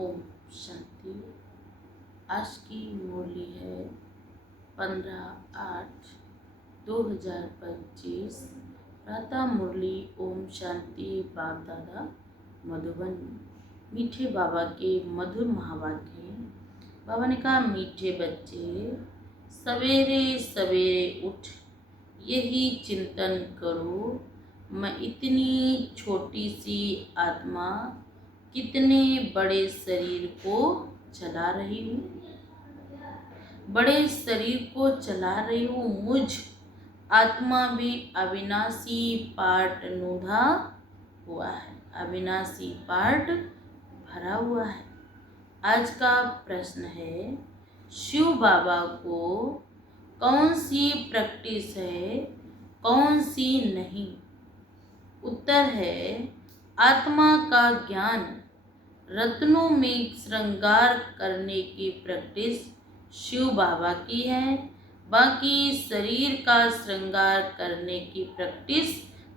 ओम शांति। आज की मुरली है 15/8/2025। प्रातः मुरली ओम शांति। बाप दादा मधुबन। मीठे बाबा के मधुर महावाक्य हैं। बाबा ने कहा, मीठे बच्चे सवेरे सवेरे उठ यही चिंतन करो, मैं इतनी छोटी सी आत्मा कितने बड़े शरीर को चला रही हूँ। बड़े शरीर को चला रही हूँ। मुझ आत्मा भी अविनाशी पार्ट नूधा हुआ है, अविनाशी पार्ट भरा हुआ है। आज का प्रश्न है, शिव बाबा को कौन सी प्रैक्टिस है, कौन सी नहीं? उत्तर है, आत्मा का ज्ञान रत्नों में श्रृंगार करने की प्रैक्टिस शिव बाबा की है। बाकी शरीर का श्रृंगार करने की प्रैक्टिस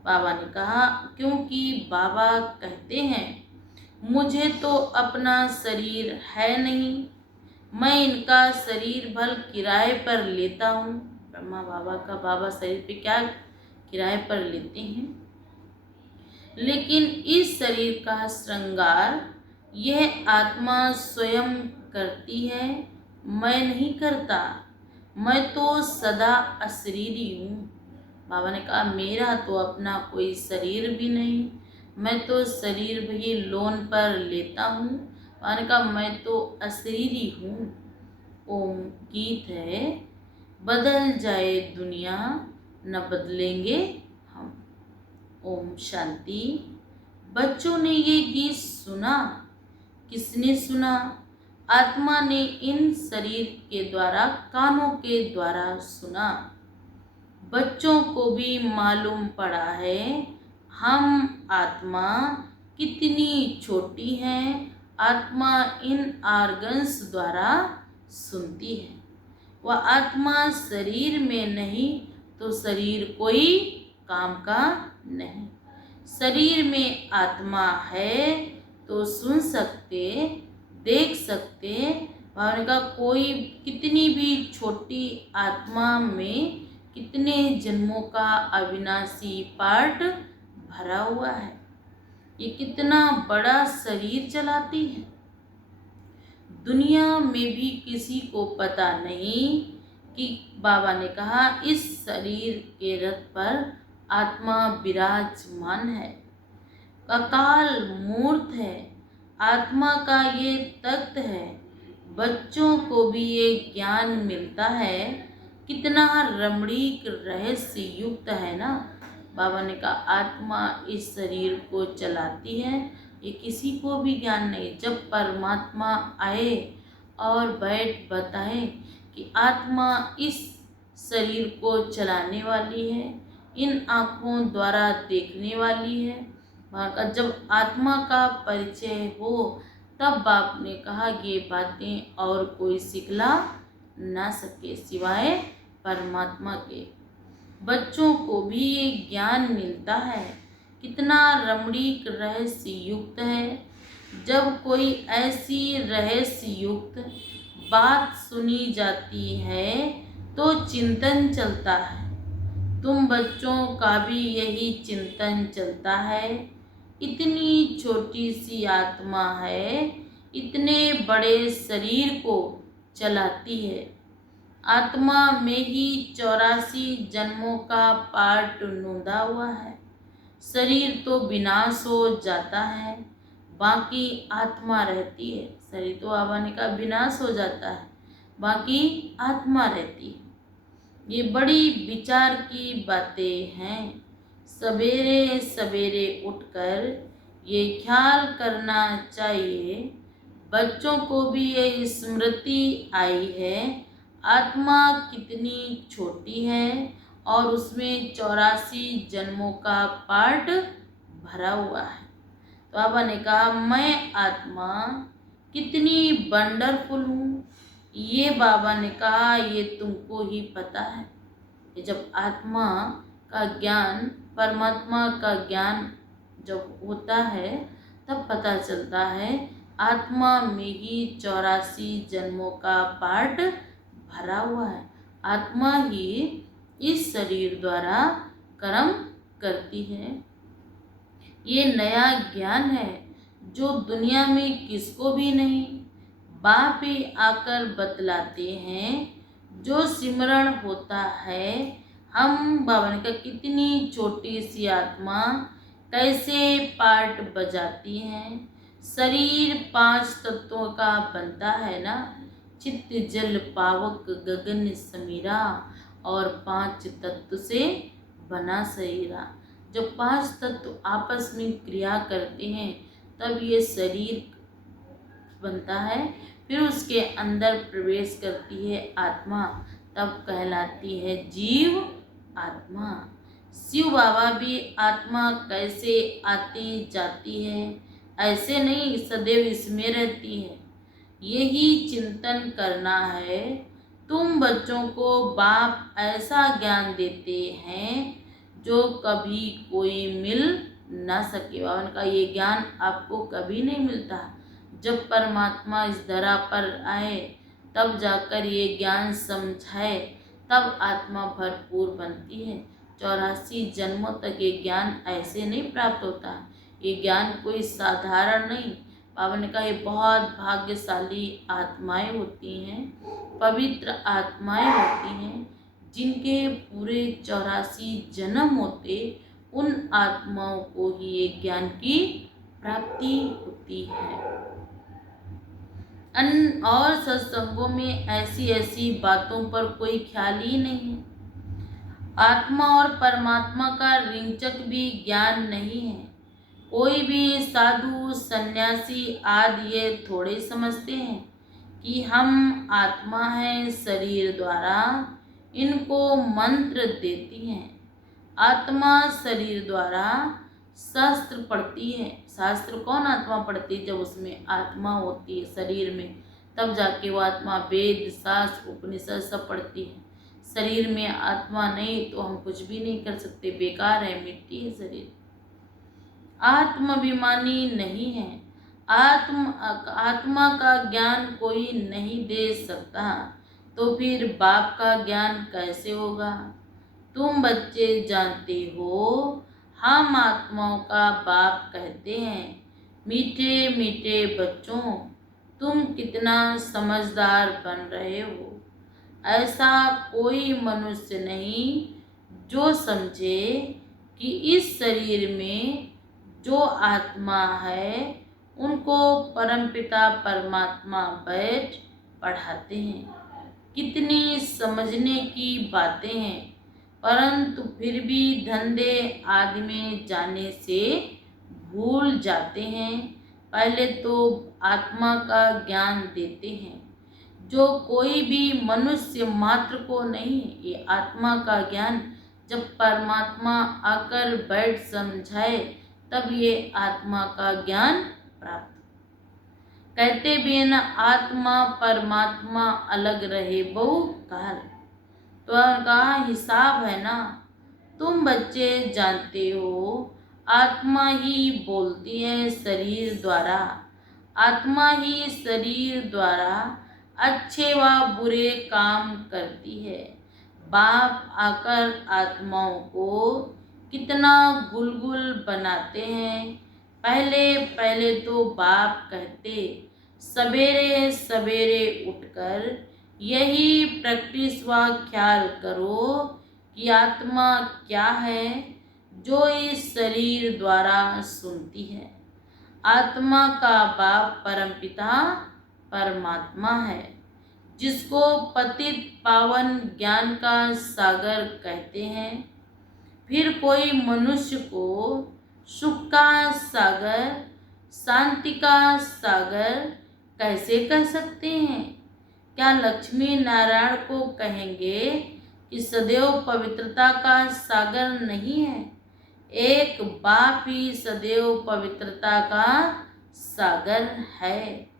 बाबा ने कहा, क्योंकि बाबा कहते हैं मुझे तो अपना शरीर है नहीं, मैं इनका शरीर भल किराए पर लेता हूँ। ब्रह्मा बाबा का बाबा शरीर पे क्या किराए पर लेते हैं, लेकिन इस शरीर का श्रृंगार यह आत्मा स्वयं करती है, मैं नहीं करता। मैं तो सदा अशरीरी हूँ। बाबा ने कहा, मेरा तो अपना कोई शरीर भी नहीं, मैं तो शरीर भी लोन पर लेता हूँ। बाबा ने कहा, मैं तो अशरीरी हूँ। ओम गीत है, बदल जाए दुनिया न बदलेंगे हम। ओम शांति। बच्चों ने ये गीत सुना, किसने सुना? आत्मा ने इन शरीर के द्वारा, कानों के द्वारा सुना। बच्चों को भी मालूम पड़ा है हम आत्मा कितनी छोटी है। आत्मा इन आर्गन्स द्वारा सुनती है। वह आत्मा शरीर में नहीं तो शरीर कोई काम का नहीं। शरीर में आत्मा है तो सुन सकते, देख सकते। भावना का कोई कितनी भी छोटी आत्मा में कितने जन्मों का अविनाशी पार्ट भरा हुआ है। ये कितना बड़ा शरीर चलाती है। दुनिया में भी किसी को पता नहीं कि बाबा ने कहा इस शरीर के रथ पर आत्मा विराजमान है, अकाल मूर्त है। आत्मा का ये तख्त है। बच्चों को भी ये ज्ञान मिलता है। कितना रमणीक रहस्य युक्त है ना। बाबा ने कहा, आत्मा इस शरीर को चलाती है, ये किसी को भी ज्ञान नहीं। जब परमात्मा आए और बैठ बताए कि आत्मा इस शरीर को चलाने वाली है, इन आँखों द्वारा देखने वाली है। जब आत्मा का परिचय हो तब बाप ने कहा, ये बातें और कोई सिखला ना सके सिवाय परमात्मा के। बच्चों को भी ये ज्ञान मिलता है। कितना रमणीक रहस्य युक्त है। जब कोई ऐसी रहस्य युक्त बात सुनी जाती है तो चिंतन चलता है। तुम बच्चों का भी यही चिंतन चलता है। इतनी छोटी सी आत्मा है, इतने बड़े शरीर को चलाती है। आत्मा में ही 84 जन्मों का पार्ट नूंदा हुआ है। शरीर तो विनाश हो जाता है, बाकी आत्मा रहती है। शरीर तो बाबा ने कहा विनाश हो जाता है, बाकी आत्मा रहती है। ये बड़ी विचार की बातें हैं। सवेरे सवेरे उठकर ये ख्याल करना चाहिए। बच्चों को भी ये स्मृति आई है, आत्मा कितनी छोटी है और उसमें 84 जन्मों का पार्ट भरा हुआ है। तो बाबा ने कहा, मैं आत्मा कितनी वंडरफुल हूँ। ये बाबा ने कहा, ये तुमको ही पता है। जब आत्मा का ज्ञान, परमात्मा का ज्ञान जब होता है तब पता चलता है आत्मा में ही 84 जन्मों का पाठ भरा हुआ है। आत्मा ही इस शरीर द्वारा कर्म करती है। ये नया ज्ञान है जो दुनिया में किसको भी नहीं। बाप ही आकर बतलाते हैं। जो सिमरण होता है, हम बाबा ने कहा कितनी छोटी सी आत्मा कैसे पार्ट बजाती हैं। शरीर 5 तत्वों का बनता है ना, चित्त जल पावक गगन समीरा, और 5 तत्व से बना शरीरा। जब 5 तत्व आपस में क्रिया करते हैं तब ये शरीर बनता है। फिर उसके अंदर प्रवेश करती है आत्मा, तब कहलाती है जीव आत्मा। शिव बाबा भी आत्मा कैसे आती जाती है, ऐसे नहीं सदैव इसमें रहती है। यही चिंतन करना है। तुम बच्चों को बाप ऐसा ज्ञान देते हैं जो कभी कोई मिल ना सके। बाबा का ये ज्ञान आपको कभी नहीं मिलता। जब परमात्मा इस धरा पर आए तब जाकर ये ज्ञान समझाए, तब आत्मा भरपूर बनती है। 84 जन्मों तक ये ज्ञान ऐसे नहीं प्राप्त होता। ये ज्ञान कोई साधारण नहीं। बाबा ने कहा ये बहुत भाग्यशाली आत्माएं होती हैं, पवित्र आत्माएं होती हैं, जिनके पूरे 84 जन्म होते, उन आत्माओं को ही ये ज्ञान की प्राप्ति होती है। और सत्संगों में ऐसी ऐसी बातों पर कोई ख्याल ही नहीं है। आत्मा और परमात्मा का रिंचक भी ज्ञान नहीं है। कोई भी साधु सन्यासी आदि ये थोड़े समझते हैं कि हम आत्मा हैं, शरीर द्वारा इनको मंत्र देती हैं। आत्मा शरीर द्वारा शास्त्र पढ़ती है। शास्त्र कौन आत्मा पढ़ती है? जब उसमें आत्मा होती है शरीर में, तब जाके वो आत्मा वेद शास्त्र उपनिषद सब पढ़ती है। शरीर में आत्मा नहीं तो हम कुछ भी नहीं कर सकते, बेकार है, मिट्टी है शरीर। आत्माभिमानी नहीं है। आत्मा का ज्ञान कोई नहीं दे सकता, तो फिर बाप का ज्ञान कैसे होगा? तुम बच्चे जानते हो, हम आत्माओं का बाप कहते हैं। मीठे मीठे बच्चों, तुम कितना समझदार बन रहे हो। ऐसा कोई मनुष्य नहीं जो समझे कि इस शरीर में जो आत्मा है उनको परमपिता परमात्मा बैठ पढ़ाते हैं। कितनी समझने की बातें हैं, परंतु फिर भी धंधे आदि में जाने से भूल जाते हैं। पहले तो आत्मा का ज्ञान देते हैं, जो कोई भी मनुष्य मात्र को नहीं। ये आत्मा का ज्ञान जब परमात्मा आकर बैठ समझाए, तब ये आत्मा का ज्ञान प्राप्त। कहते भी है ना, आत्मा परमात्मा अलग रहे बहु काल। तो कहा हिसाब है ना। तुम बच्चे जानते हो, आत्मा ही बोलती है शरीर द्वारा। आत्मा ही शरीर द्वारा अच्छे व बुरे काम करती है। बाप आकर आत्माओं को कितना गुलगुल बनाते हैं। पहले पहले तो बाप कहते, सवेरे सवेरे उठकर यही प्रैक्टिस व ख्याल करो कि आत्मा क्या है जो इस शरीर द्वारा सुनती है। आत्मा का बाप परमपिता परमात्मा है, जिसको पतित पावन ज्ञान का सागर कहते हैं। फिर कोई मनुष्य को सुख का सागर, शांति का सागर कैसे कह सकते हैं? क्या लक्ष्मी नारायण को कहेंगे कि सदैव पवित्रता का सागर नहीं है? एक बाप ही सदैव पवित्रता का सागर है।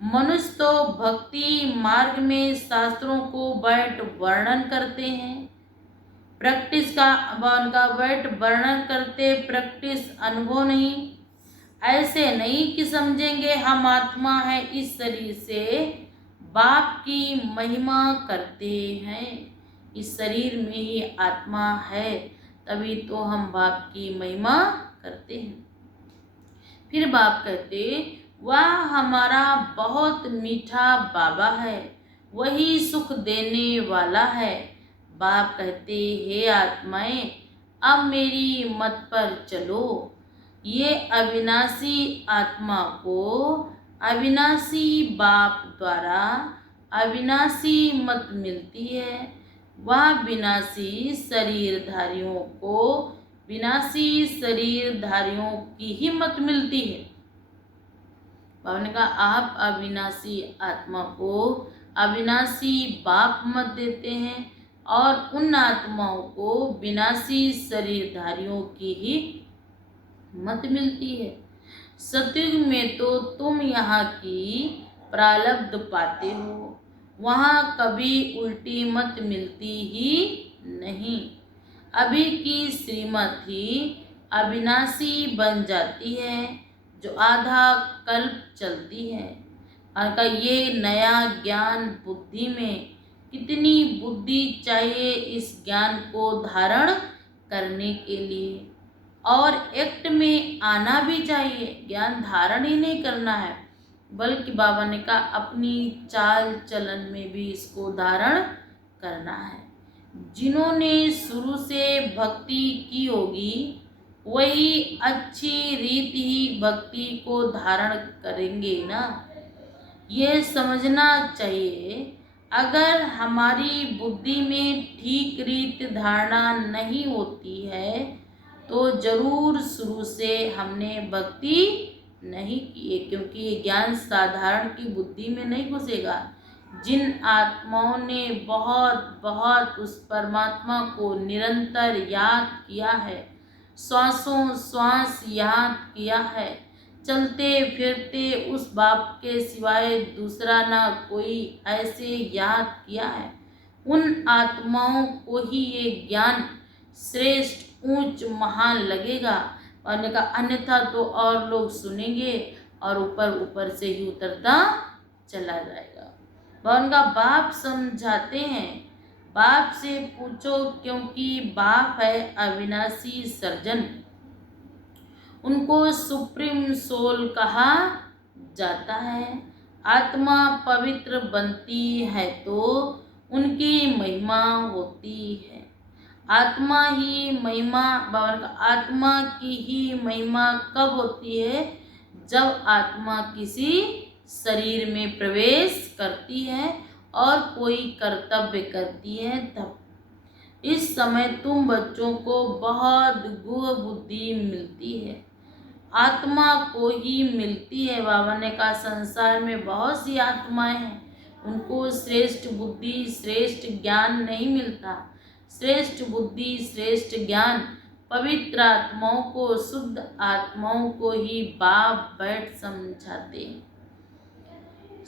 मनुष्य तो भक्ति मार्ग में शास्त्रों को बैठ वर्णन करते हैं। प्रैक्टिस का बैठ वर्णन करते, प्रैक्टिस अनुभव नहीं। ऐसे नहीं कि समझेंगे हम आत्मा है, इस शरीर से बाप की महिमा करते हैं। इस शरीर में ही आत्मा है, तभी तो हम बाप की महिमा करते हैं। फिर बाप कहते, वह हमारा बहुत मीठा बाबा है, वही सुख देने वाला है। बाप कहते, हे आत्माएं, अब मेरी मत पर चलो। ये अविनाशी आत्मा को अविनाशी बाप द्वारा अविनाशी मत मिलती है। वह विनाशी शरीरधारियों को विनाशी शरीरधारियों की ही मत मिलती है। बाबा ने कहा, आप अविनाशी आत्मा को अविनाशी बाप मत देते हैं और उन आत्माओं को विनाशी शरीरधारियों की ही मत मिलती है। सतयुग में तो तुम यहाँ की प्रारब्ध पाते हो, वहाँ कभी उल्टी मत मिलती ही नहीं। अभी की श्रीमत ही अविनाशी बन जाती है, जो आधा कल्प चलती है। और का ये नया ज्ञान बुद्धि में कितनी बुद्धि चाहिए इस ज्ञान को धारण करने के लिए, और एक्ट में आना भी चाहिए। ज्ञान धारण ही नहीं करना है, बल्कि बाबा ने कहा अपनी चाल चलन में भी इसको धारण करना है। जिन्होंने शुरू से भक्ति की होगी वही अच्छी रीति ही भक्ति को धारण करेंगे ना, ये समझना चाहिए। अगर हमारी बुद्धि में ठीक रीत धारणा नहीं होती है तो जरूर शुरू से हमने भक्ति नहीं की है, क्योंकि ये ज्ञान साधारण की बुद्धि में नहीं घुसेगा। जिन आत्माओं ने बहुत बहुत उस परमात्मा को निरंतर याद किया है, श्वासों श्वास याद किया है, चलते फिरते उस बाप के सिवाय दूसरा ना कोई ऐसे याद किया है, उन आत्माओं को ही ये ज्ञान श्रेष्ठ ऊंच महान लगेगा। और का अन्यथा तो और लोग सुनेंगे और ऊपर ऊपर से ही उतरता चला जाएगा। और उनका बाप समझाते हैं, बाप से पूछो, क्योंकि बाप है अविनाशी सर्जन। उनको सुप्रीम सोल कहा जाता है। आत्मा पवित्र बनती है तो उनकी महिमा होती है। आत्मा ही महिमा, आत्मा की ही महिमा कब होती है? जब आत्मा किसी शरीर में प्रवेश करती है और कोई कर्तव्य करती है तब। इस समय तुम बच्चों को बहुत गुह बुद्धि मिलती है, आत्मा को ही मिलती है। बाबा ने कहा संसार में बहुत सी आत्माएं हैं, उनको श्रेष्ठ बुद्धि श्रेष्ठ ज्ञान नहीं मिलता। श्रेष्ठ बुद्धि श्रेष्ठ ज्ञान पवित्र आत्माओं को, शुद्ध आत्माओं को ही बाप बैठ समझाते।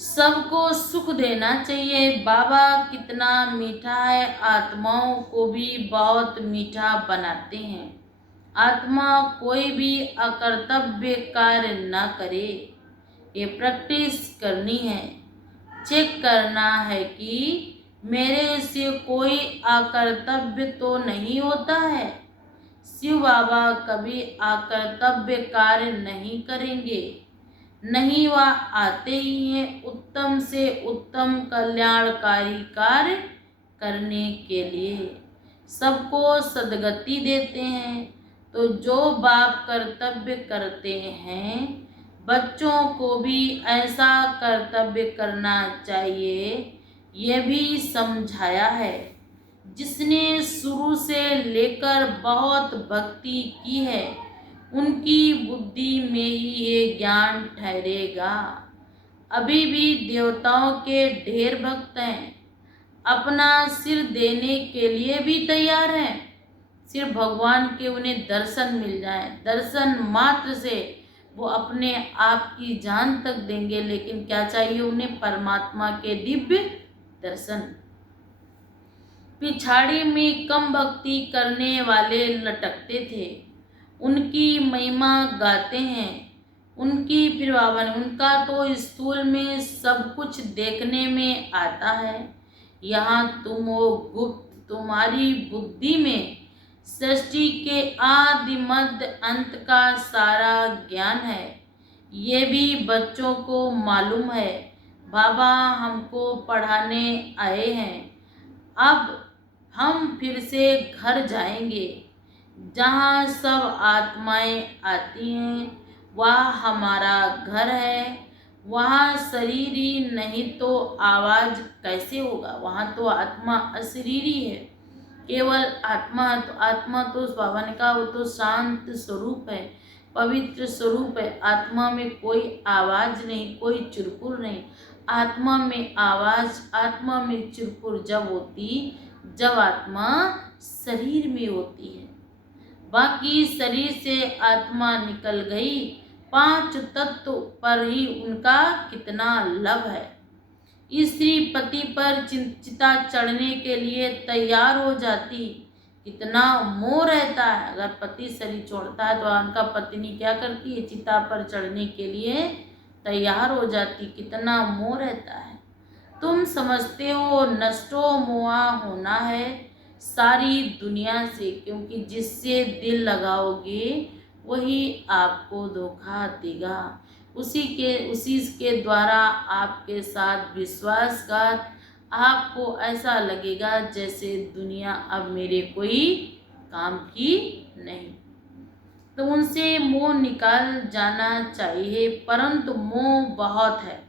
सबको सुख देना चाहिए। बाबा कितना मीठा है, आत्माओं को भी बहुत मीठा बनाते हैं। आत्मा कोई भी अकर्तव्य कार्य न करे, ये प्रैक्टिस करनी है। चेक करना है कि मेरे से कोई अकर्तव्य तो नहीं होता है। शिव बाबा कभी अकर्तव्य कार्य नहीं करेंगे, नहीं वह आते ही हैं उत्तम से उत्तम कल्याणकारी कार्य करने के लिए। सबको सद्गति देते हैं। तो जो बाप कर्तव्य करते हैं, बच्चों को भी ऐसा कर्तव्य करना चाहिए, ये भी समझाया है। जिसने शुरू से लेकर बहुत भक्ति की है, उनकी बुद्धि में ही ये ज्ञान ठहरेगा। अभी भी देवताओं के ढेर भक्त हैं, अपना सिर देने के लिए भी तैयार हैं। सिर्फ भगवान के उन्हें दर्शन मिल जाए, दर्शन मात्र से वो अपने आप की जान तक देंगे। लेकिन क्या चाहिए उन्हें? परमात्मा के दिव्य दर्शन। पिछाड़ी में कम भक्ति करने वाले लटकते थे, उनकी महिमा गाते हैं। उनकी फिर बाबा ने उनका तो स्थूल में सब कुछ देखने में आता है, यहाँ तुम हो गुप्त, तुम्हारी बुद्धि में सृष्टि के आदि मध्य अंत का सारा ज्ञान है। ये भी बच्चों को मालूम है। बाबा हमको पढ़ाने आए हैं। अब हम फिर से घर जाएंगे जहाँ सब आत्माएं आती हैं। वह हमारा घर है। वहाँ शरीर ही नहीं तो आवाज कैसे होगा? वहाँ तो आत्मा अशरीरी है, केवल आत्मा। तो आत्मा तो उस बाबा ने कहा वो तो शांत स्वरूप है, पवित्र स्वरूप है। आत्मा में कोई आवाज नहीं, कोई चुरपुर नहीं। आत्मा में आवाज, आत्मा में चुरपुर जब होती जब आत्मा शरीर में होती है। बाकी शरीर से आत्मा निकल गई, पांच तत्व पर ही उनका कितना लव है। स्त्री पति पर चिता चढ़ने के लिए तैयार हो जाती, कितना मोह रहता है। अगर पति शरीर छोड़ता है तो उनका पत्नी क्या करती है? चिता पर चढ़ने के लिए तैयार हो जाती, कितना मोह रहता है। तुम समझते हो नष्टो मोहा होना है सारी दुनिया से, क्योंकि जिससे दिल लगाओगे वही आपको धोखा देगा। उसी के द्वारा आपके साथ विश्वासघात। आपको ऐसा लगेगा जैसे दुनिया अब मेरे कोई काम की नहीं। तो उनसे मोह निकाल जाना चाहिए, परंतु मोह बहुत है।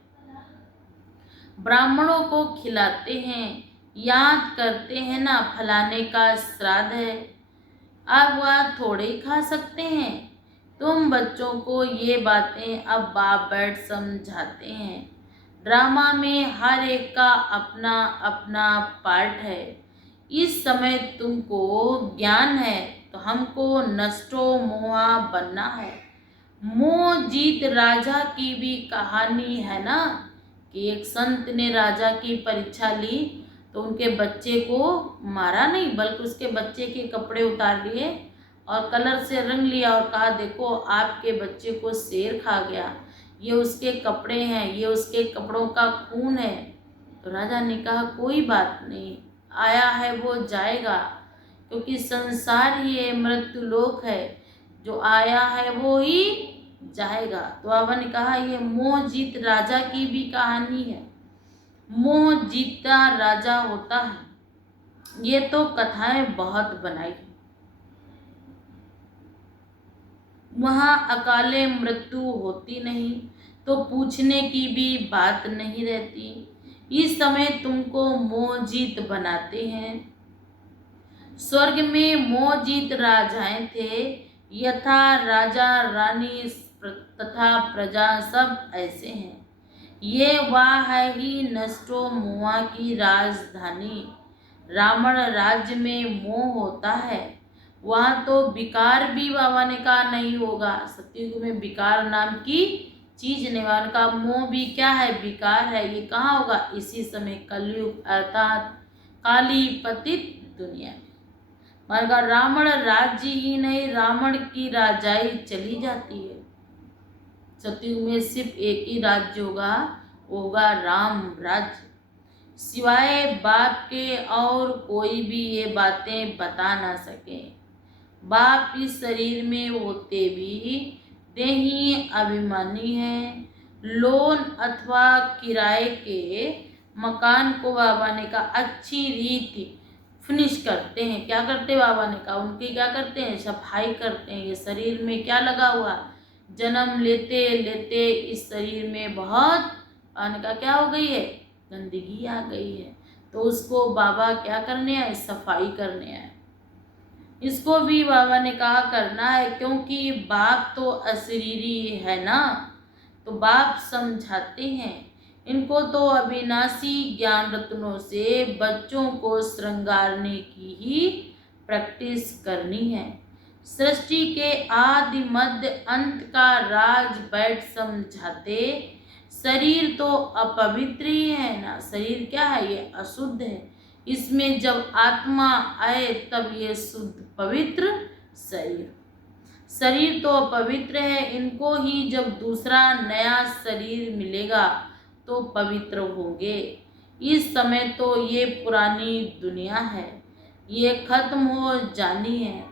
ब्राह्मणों को खिलाते हैं, याद करते हैं ना फलाने का श्राद्ध है, अब वह थोड़े ही खा सकते हैं। तुम बच्चों को ये बातें अब बाप बैठ समझाते हैं। ड्रामा में हर एक का अपना अपना पार्ट है। इस समय तुमको ज्ञान है तो हमको नष्टो मोहा बनना है। मोह जीत राजा की भी कहानी है ना, कि एक संत ने राजा की परीक्षा ली तो उनके बच्चे को मारा नहीं, बल्कि उसके बच्चे के कपड़े उतार लिए और कलर से रंग लिया और कहा देखो आपके बच्चे को शेर खा गया, ये उसके कपड़े हैं, ये उसके कपड़ों का खून है। तो राजा ने कहा कोई बात नहीं, आया है वो जाएगा, क्योंकि संसार ही मृत्यु लोक है, जो आया है वो ही जाएगा। तो बाबा ने कहा ये मोह जीत राजा की भी कहानी है। मोह जीता राजा होता है। ये तो कथाएं बहुत बनाई, वहाँ अकाले मृत्यु होती नहीं तो पूछने की भी बात नहीं रहती। इस समय तुमको मोहजीत बनाते हैं। स्वर्ग में मोहजीत राजाएं थे, यथा राजा रानी तथा प्रजा सब ऐसे हैं। ये वह है ही नष्टो मोहा की राजधानी। रावण राज्य में मोह होता है, वहाँ तो विकार भी बाबा ने कहा नहीं होगा। सतयुग में विकार नाम की चीज नहीं, बाबा ने कहा मोह भी क्या है? विकार है। ये कहाँ होगा? इसी समय कलयुग अर्थात काली पतित दुनिया में। बाबा का रावण राज्य ही नहीं, रावण की राजाई चली जाती है। सतयुग में सिर्फ एक ही राज्य होगा, वो होगा राम राज्य। सिवाय बाप के और कोई भी ये बातें बता ना सके। बाप इस शरीर में होते भी देही अभिमानी है। लोन अथवा किराए के मकान को बाबा ने कहा अच्छी रीति फिनिश करते हैं। क्या करते बाबा ने कहा? उनकी क्या करते हैं? सफाई करते हैं। ये शरीर में क्या लगा हुआ? जन्म लेते लेते इस शरीर में बहुत बाबा ने कहा क्या हो गई है? गंदगी आ गई है। तो उसको बाबा क्या करने आए? सफाई करने आए। इसको भी बाबा ने कहा करना है, क्योंकि बाप तो अशरीरी है ना। तो बाप समझाते हैं इनको तो अविनाशी ज्ञान रत्नों से बच्चों को श्रृंगारने की ही प्रैक्टिस करनी है। सृष्टि के आदि मध्य अंत का राज बैठ समझाते। शरीर तो अपवित्र ही है ना। शरीर क्या है? ये अशुद्ध है। इसमें जब आत्मा आए तब ये शुद्ध पवित्र शरीर। शरीर तो पवित्र है, इनको ही जब दूसरा नया शरीर मिलेगा तो पवित्र होंगे। इस समय तो ये पुरानी दुनिया है, ये खत्म हो जानी है।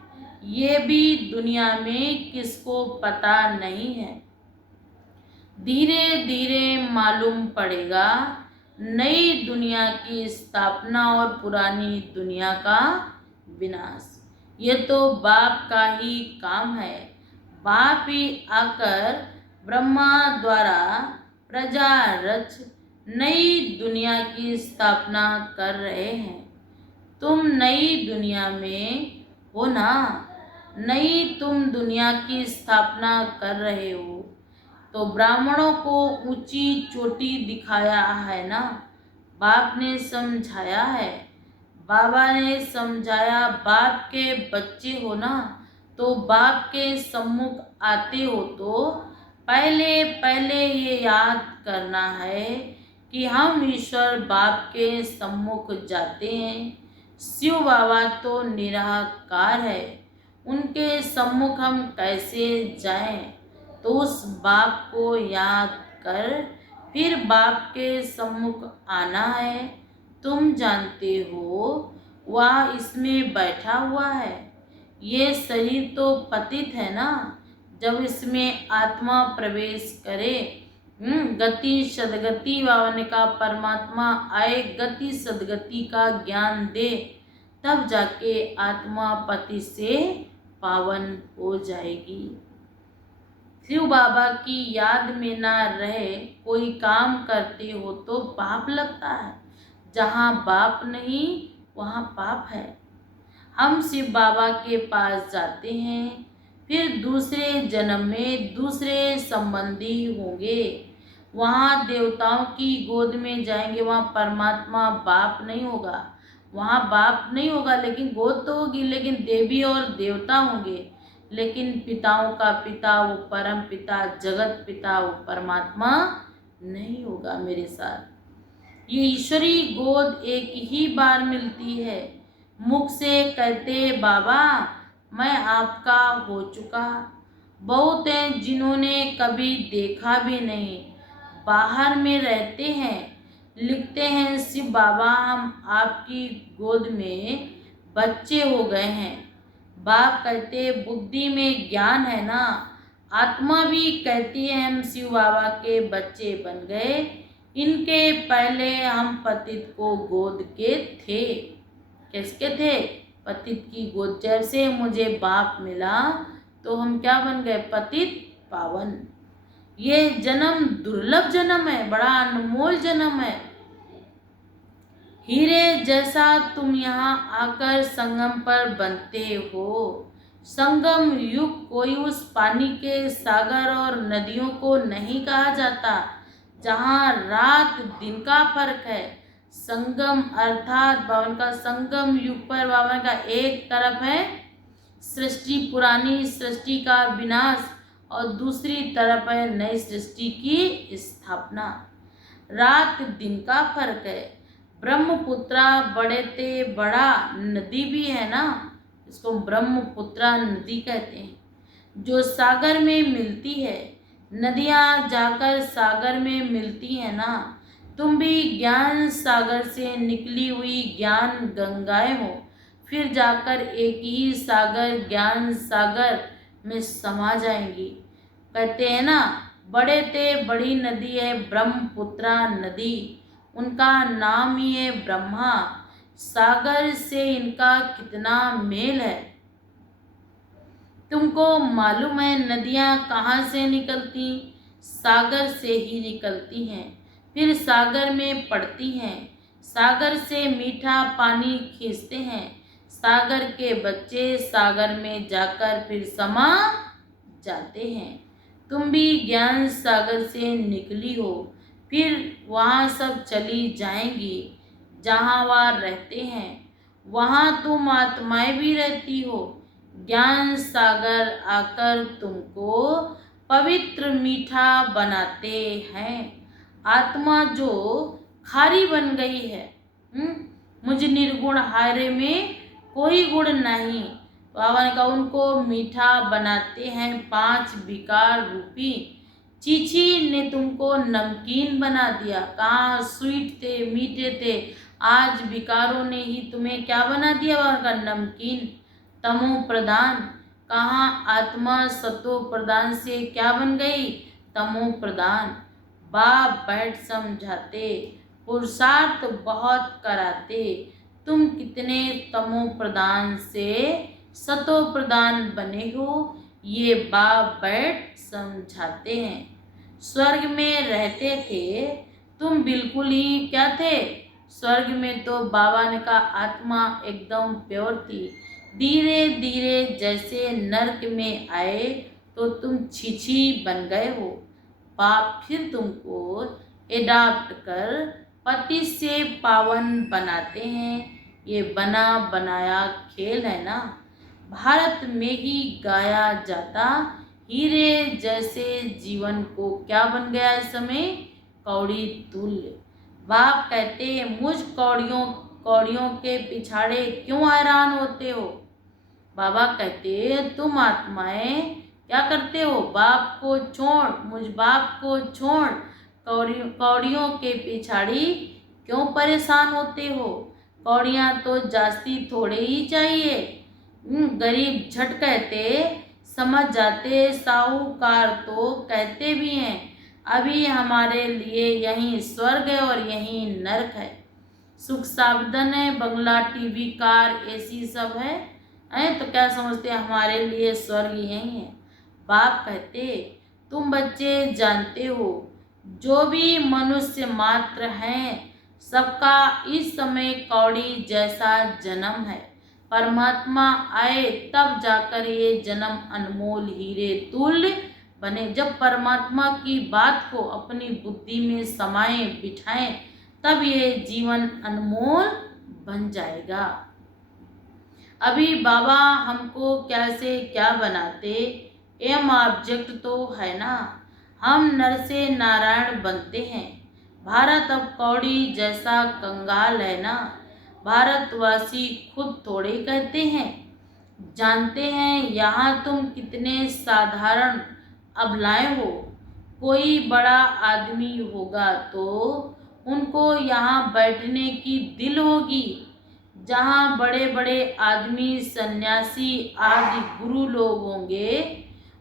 ये भी दुनिया में किसको पता नहीं है। धीरे धीरे मालूम पड़ेगा नई दुनिया की स्थापना और पुरानी दुनिया का विनाश। ये तो बाप का ही काम है। बाप ही आकर ब्रह्मा द्वारा प्रजा रच नई दुनिया की स्थापना कर रहे हैं। तुम नई दुनिया में हो ना, नई तुम दुनिया की स्थापना कर रहे हो। तो ब्राह्मणों को ऊंची चोटी दिखाया है ना, बाप ने समझाया है, बाबा ने समझाया। बाप के बच्चे हो ना, तो बाप के सम्मुख आते हो तो पहले पहले ये याद करना है कि हम ईश्वर बाप के सम्मुख जाते हैं। शिव बाबा तो निराकार है, उनके सम्मुख हम कैसे जाएं। तो उस बाप को याद कर फिर बाप के सम्मुख आना है। तुम जानते हो वह इसमें बैठा हुआ है। ये शरीर तो पतित है ना, जब इसमें आत्मा प्रवेश करे, गति सदगति बाबा का परमात्मा आए, गति सदगति का ज्ञान दे, तब जाके आत्मा पति से पावन हो जाएगी। शिव बाबा की याद में ना रहे कोई काम करते हो तो पाप लगता है। जहाँ बाप नहीं वहाँ पाप है। हम शिव बाबा के पास जाते हैं, फिर दूसरे जन्म में दूसरे संबंधी होंगे, वहाँ देवताओं की गोद में जाएंगे। वहाँ परमात्मा बाप नहीं होगा, वहाँ बाप नहीं होगा, लेकिन गोद तो होगी, लेकिन देवी और देवता होंगे। लेकिन पिताओं का पिता वो परम पिता जगत पिता वो परमात्मा नहीं होगा मेरे साथ। ये ईश्वरी गोद एक ही बार मिलती है। मुख से कहते बाबा मैं आपका हो चुका। बहुत हैं जिन्होंने कभी देखा भी नहीं, बाहर में रहते हैं, लिखते हैं शिव बाबा हम आपकी गोद में बच्चे हो गए हैं। बाप कहते बुद्धि में ज्ञान है ना, आत्मा भी कहती है हम शिव बाबा के बच्चे बन गए। इनके पहले हम पतित को गोद के थे। किसके थे? पतित की गोद। जैसे मुझे बाप मिला तो हम क्या बन गए? पतित पावन। ये जन्म दुर्लभ जन्म है, बड़ा अनमोल जन्म है। हीरे जैसा तुम यहाँ आकर संगम पर बनते हो। संगम युग कोई उस पानी के सागर और नदियों को नहीं कहा जाता जहाँ रात दिन का फर्क है। संगम अर्थात बावन का संगम युग पर बावन का एक तरफ है सृष्टि, पुरानी सृष्टि का विनाश, और दूसरी तरफ है नई सृष्टि की स्थापना। रात दिन का फर्क है। ब्रह्मपुत्रा बड़े ते बड़ा नदी भी है ना, इसको ब्रह्मपुत्रा नदी कहते हैं, जो सागर में मिलती है। नदियाँ जाकर सागर में मिलती है ना। तुम भी ज्ञान सागर से निकली हुई ज्ञान गंगाएं हो, फिर जाकर एक ही सागर ज्ञान सागर में समा जाएंगी। कहते हैं ना बड़े ते बड़ी नदी है ब्रह्मपुत्रा नदी, उनका नाम ही है ब्रह्मा। सागर से इनका कितना मेल है। तुमको मालूम है नदियाँ कहाँ से निकलती? सागर से ही निकलती हैं, फिर सागर में पड़ती हैं। सागर से मीठा पानी खींचते हैं। सागर के बच्चे सागर में जाकर फिर समा जाते हैं। तुम भी ज्ञान सागर से निकली हो, फिर वहाँ सब चली जाएंगी जहाँ वहाँ रहते हैं। वहाँ तुम आत्माएं भी रहती हो। ज्ञान सागर आकर तुमको पवित्र मीठा बनाते हैं। आत्मा जो खारी बन गई है, मुझ निर्गुण हारे में कोई गुण नहीं, बाबा ने कहा उनको मीठा बनाते हैं 5 विकार रूपी, चीची ने तुमको नमकीन बना दिया। कहाँ स्वीट थे, मीठे थे, आज विकारों ने ही तुम्हें क्या बना दिया? बाबा का नमकीन। तमो प्रधान, कहाँ आत्मा सतो प्रधान से क्या बन गई? तमो प्रधान। बाप बैठ समझाते, पुरुषार्थ बहुत कराते, तुम कितने तमो प्रधान से सतो प्रधान बने हो, ये बाप बैठ समझाते हैं। स्वर्ग में रहते थे, तुम बिल्कुल ही क्या थे? स्वर्ग में तो बाबा ने कहा आत्मा एकदम प्योर थी। धीरे धीरे जैसे नरक में आए तो तुम छीछी बन गए हो। बाप फिर तुमको एडाप्ट कर पति से पावन बनाते हैं। ये बना बनाया खेल है ना। भारत में ही गाया जाता हीरे जैसे जीवन को क्या बन गया इस समय? कौड़ी तुल्य। बाप कहते मुझ कौड़ियों के पिछाड़े क्यों हैरान होते हो? बाबा कहते तुम आत्माएं क्या करते हो? बाप को छोड़, मुझ बाप को छोड़ कौड़ियों के पिछाड़ी क्यों परेशान होते हो? कौड़ियाँ तो जास्ती थोड़े ही चाहिए। गरीब झट कहते समझ जाते, साहूकार तो कहते भी हैं अभी हमारे लिए यहीं स्वर्ग है और यहीं नरक है। सुख सावधान है, बंगला, टीवी, कार, एसी सब है, तो क्या समझते हमारे लिए स्वर्ग यही है? बाप कहते तुम बच्चे जानते हो जो भी मनुष्य मात्र हैं सबका इस समय कौड़ी जैसा जन्म है। परमात्मा आए तब जाकर ये जन्म अनमोल हीरे तुल्य बने। जब परमात्मा की बात को अपनी बुद्धि में समाये बिठाएं तब ये जीवन अनमोल बन जाएगा। अभी बाबा हमको कैसे क्या बनाते? एम ऑब्जेक्ट तो है ना, हम नर से नारायण बनते हैं। भारत अब कौड़ी जैसा कंगाल है ना। भारतवासी खुद थोड़े कहते हैं, जानते हैं यहाँ तुम कितने साधारण अबलाएं हो। कोई बड़ा आदमी होगा तो उनको यहाँ बैठने की दिल होगी। जहाँ बड़े बड़े आदमी, सन्यासी आदि गुरु लोग होंगे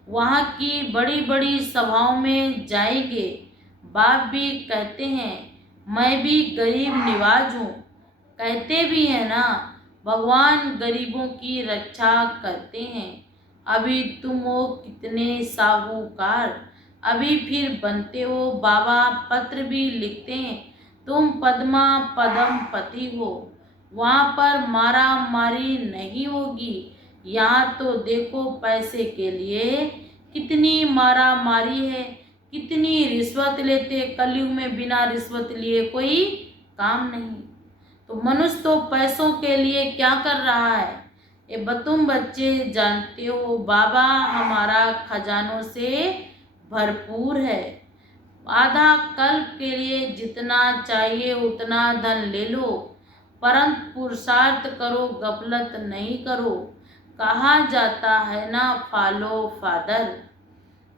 वहाँ की बड़ी बड़ी सभाओं में जाएंगे। बाप भी कहते हैं मैं भी गरीब निवाज हूँ, कहते भी हैं ना भगवान गरीबों की रक्षा करते हैं। अभी तुम हो कितने साहूकार, अभी फिर बनते हो। बाबा पत्र भी लिखते हैं तुम पद्मा पदम पति हो, वहाँ पर मारा मारी नहीं होगी। यहाँ तो देखो पैसे के लिए कितनी मारा मारी है, कितनी रिश्वत लेते। कलयुग में बिना रिश्वत लिए कोई काम नहीं। तो मनुष्य तो पैसों के लिए क्या कर रहा है? ये तुम बच्चे जानते हो बाबा हमारा खजानों से भरपूर है। आधा कल्प के लिए जितना चाहिए उतना धन ले लो, परंतु पुरुषार्थ करो, गफलत नहीं करो। कहा जाता है ना फॉलो फादर।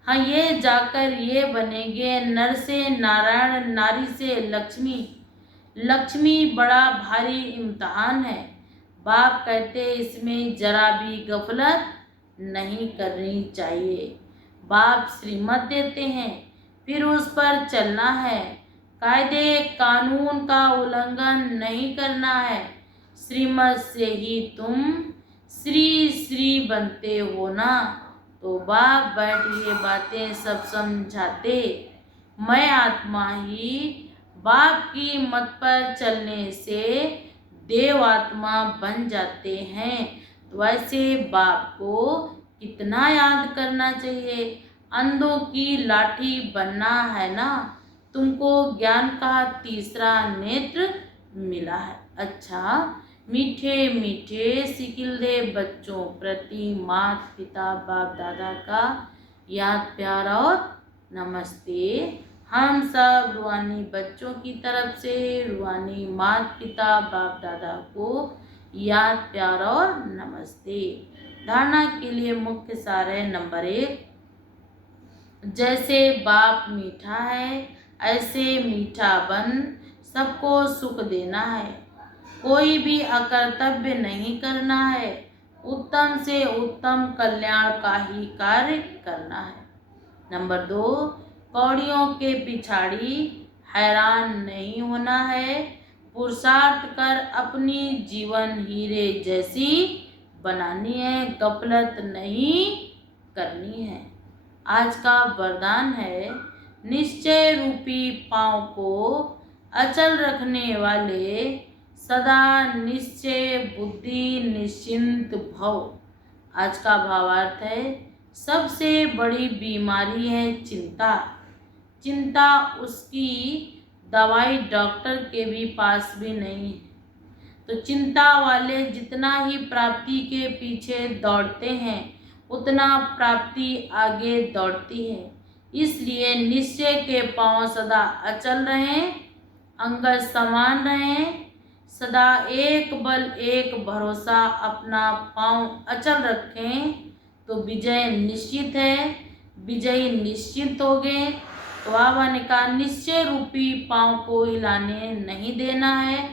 हाँ ये जाकर ये बनेंगे नर से नारायण, नारी से लक्ष्मी। लक्ष्मी बड़ा भारी इम्तहान है। बाप कहते इसमें जरा भी गफलत नहीं करनी चाहिए। बाप श्रीमत देते हैं फिर उस पर चलना है। कायदे कानून का उल्लंघन नहीं करना है। श्रीमत से ही तुम श्री श्री बनते हो ना। तो बाप बैठ ये बातें सब समझाते। मैं आत्मा ही बाप की मत पर चलने से देव आत्मा बन जाते हैं। तो वैसे बाप को कितना याद करना चाहिए। अंधों की लाठी बनना है ना। तुमको ज्ञान का तीसरा नेत्र मिला है। अच्छा मीठे मीठे सिकिलदे बच्चों प्रति माता पिता बाप दादा का याद प्यार और नमस्ते। हम सब रूहानी बच्चों की तरफ से रूहानी माता पिता बाप दादा को याद प्यार और नमस्ते। धारणा के लिए मुख्य सार है नंबर 1, जैसे बाप मीठा है ऐसे मीठा बन सबको सुख देना है, कोई भी अकर्तव्य नहीं करना है, उत्तम से उत्तम कल्याण का ही कार्य करना है। नंबर 2, कौड़ियों के पिछाड़ी हैरान नहीं होना है, पुरुषार्थ कर अपनी जीवन हीरे जैसी बनानी है, गफलत नहीं करनी है। आज का वरदान है, निश्चय रूपी पांव को अचल रखने वाले सदा निश्चय बुद्धि निश्चिंत भव। आज का भावार्थ है, सबसे बड़ी बीमारी है चिंता। चिंता उसकी दवाई डॉक्टर के भी पास भी नहीं है। तो चिंता वाले जितना ही प्राप्ति के पीछे दौड़ते हैं उतना प्राप्ति आगे दौड़ती है। इसलिए निश्चय के पांव सदा अचल रहें, अंगद समान रहें, सदा एक बल एक भरोसा अपना पांव अचल रखें तो विजय निश्चित है, विजयी निश्चित हो गए। तो बाबा ने कहा निश्चय रूपी पांव को हिलाने नहीं देना है।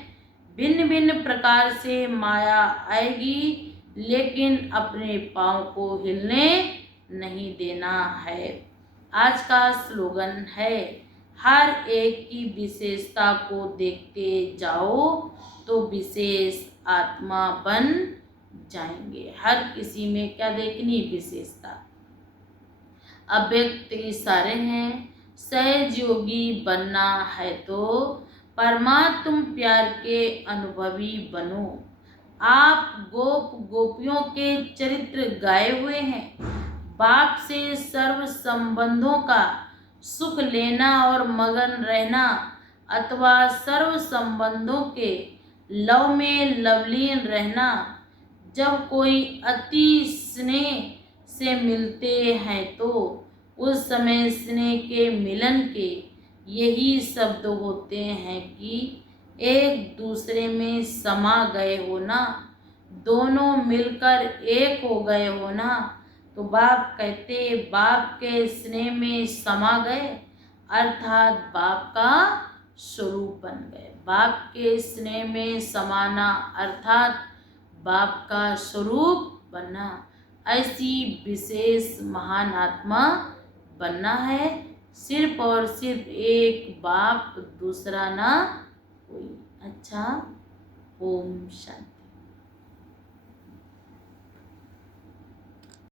भिन्न भिन्न प्रकार से माया आएगी लेकिन अपने पांव को हिलने नहीं देना है। आज का स्लोगन है, हर एक की विशेषता को देखते जाओ तो विशेष आत्मा बन जाएंगे। हर किसी में क्या देखनी, विशेषता। अव्यक्त इशारे हैं, सहज योगी बनना है तो परमात्म प्यार के अनुभवी बनो। आप गोप गोपियों के चरित्र गाए हुए हैं। बाप से सर्व संबंधों का सुख लेना और मगन रहना अथवा सर्व संबंधों के लव में लवलीन रहना। जब कोई अति स्नेह से मिलते हैं तो उस समय स्नेह के मिलन के यही शब्द होते हैं कि एक दूसरे में समा गए हो ना, दोनों मिलकर एक हो गए हो ना। तो बाप कहते बाप के स्नेह में समा गए अर्थात बाप का स्वरूप बन गए। बाप के स्नेह में समाना अर्थात बाप का स्वरूप बनना। ऐसी विशेष महान आत्मा बनना है। सिर्फ और सिर्फ एक बाप, दूसरा ना कोई। अच्छा, ओम शांति।